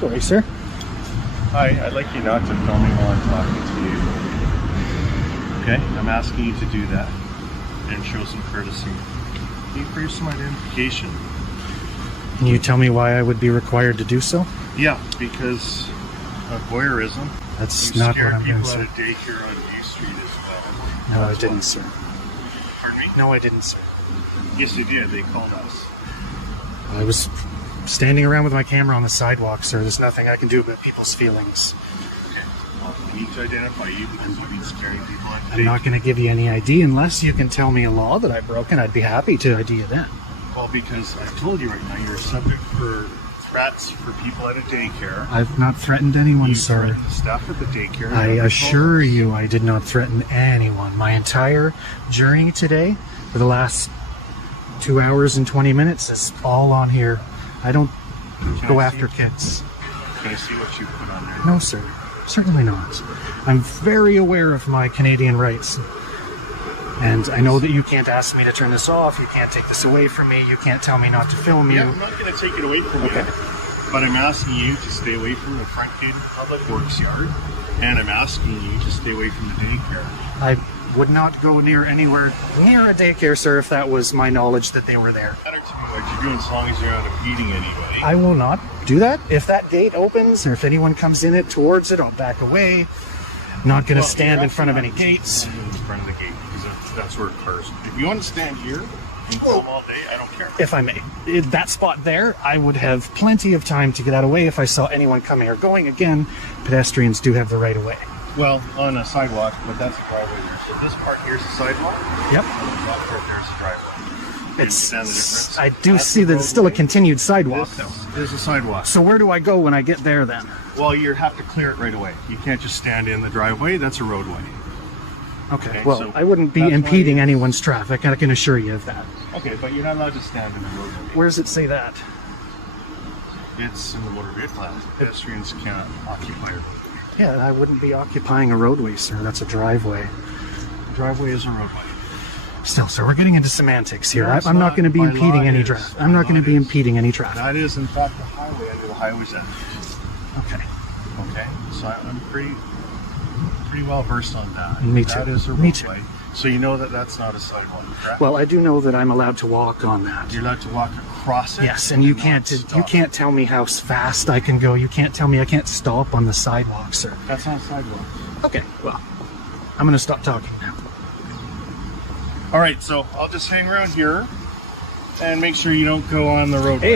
Sorry, sir. Hi, I'd like you not to film me while I'm talking to you. Okay? I'm asking you to do that and show some courtesy. Can you produce some identification? Can you tell me why I would be required to do so? Yeah, because of voyeurism. That's You not what scared I'm doing, people sir. out of daycare on View Street as well. No, I didn't, sir. Pardon me? No, I didn't, sir. Yes, they did. They called us. I was standing around with my camera on the sidewalk, sir. There's nothing I can do about people's feelings. Okay. Well, we need to identify you because you've been scaring people out of I'm not daycare. going to give you any ID unless you can tell me a law that I broke, and I'd be happy to ID you then. Well, because I told you right now, you're subject for threats for people at a daycare. I've not threatened anyone, You sir. threatened the staff at the daycare. I They assure called us. you I did not threaten anyone. My entire journey today, for the last 2 hours and 20 minutes, is all on here. I don't Can go I after see? kids. Can I see what you put on there? No, sir. Certainly not. I'm very aware of my Canadian rights. And I know that you can't ask me to turn this off, you can't take this away from me, you can't tell me not to film you. Yeah, I'm not going to take it away from Okay. you. But I'm asking you to stay away from the front gate of the Public Works yard. And I'm asking you to stay away from the daycare. I would not go anywhere near a daycare, sir, if that was my knowledge that they were there. Matter to me what you're doing as long as you're not impeding anybody. I will not do that. If that gate opens or if anyone comes in it towards it, I'll back away. Not going to Well, stand you're in front of any actually not gates. standing in front of the gate because that's where cars. If you want to stand here and film all day, I don't care. If I may, that spot there, I would have plenty of time to get out of the way if I saw anyone coming or going. Again, pedestrians do have the right of way. Well, on a sidewalk, but that's a driveway there. So this part here's a sidewalk. Yep. And the top part there's a driveway. You understand the difference? I do That's see the that it's still a roadway. continued sidewalk, though. This is a sidewalk. So where do I go when I get there then? Well, you have to clear it right away. You can't just stand in the driveway. That's a roadway. Okay, Okay, well, so I wouldn't be that's why impeding you- anyone's traffic, I can assure you of that. Okay, but you're not allowed to stand in the roadway. Where does it say that? It's in the motor vehicle act. Pedestrians can't occupy a roadway. Yeah, I wouldn't be occupying a roadway, sir. That's a driveway. Driveway is a roadway. Still, sir, we're getting into semantics here. No, it's I'm not not. going to be By impeding law any it is. traffic. By I'm not law going to it be is. impeding any traffic. That is, in fact, the highway under the Highways Act. Okay. Okay, so I'm pretty well versed on that. Me too. That is a Me too. roadway. So you know that that's not a sidewalk, correct? Well, I do know that I'm allowed to walk on that. You're allowed to walk across it. Yes, and you not can't stop. tell me how fast I can go. You can't tell me I can't stop on the sidewalk, sir. That's not a sidewalk. Okay, well, I'm going to stop talking now. All right, so I'll just hang around here and make sure you don't go on the roadway. Hey.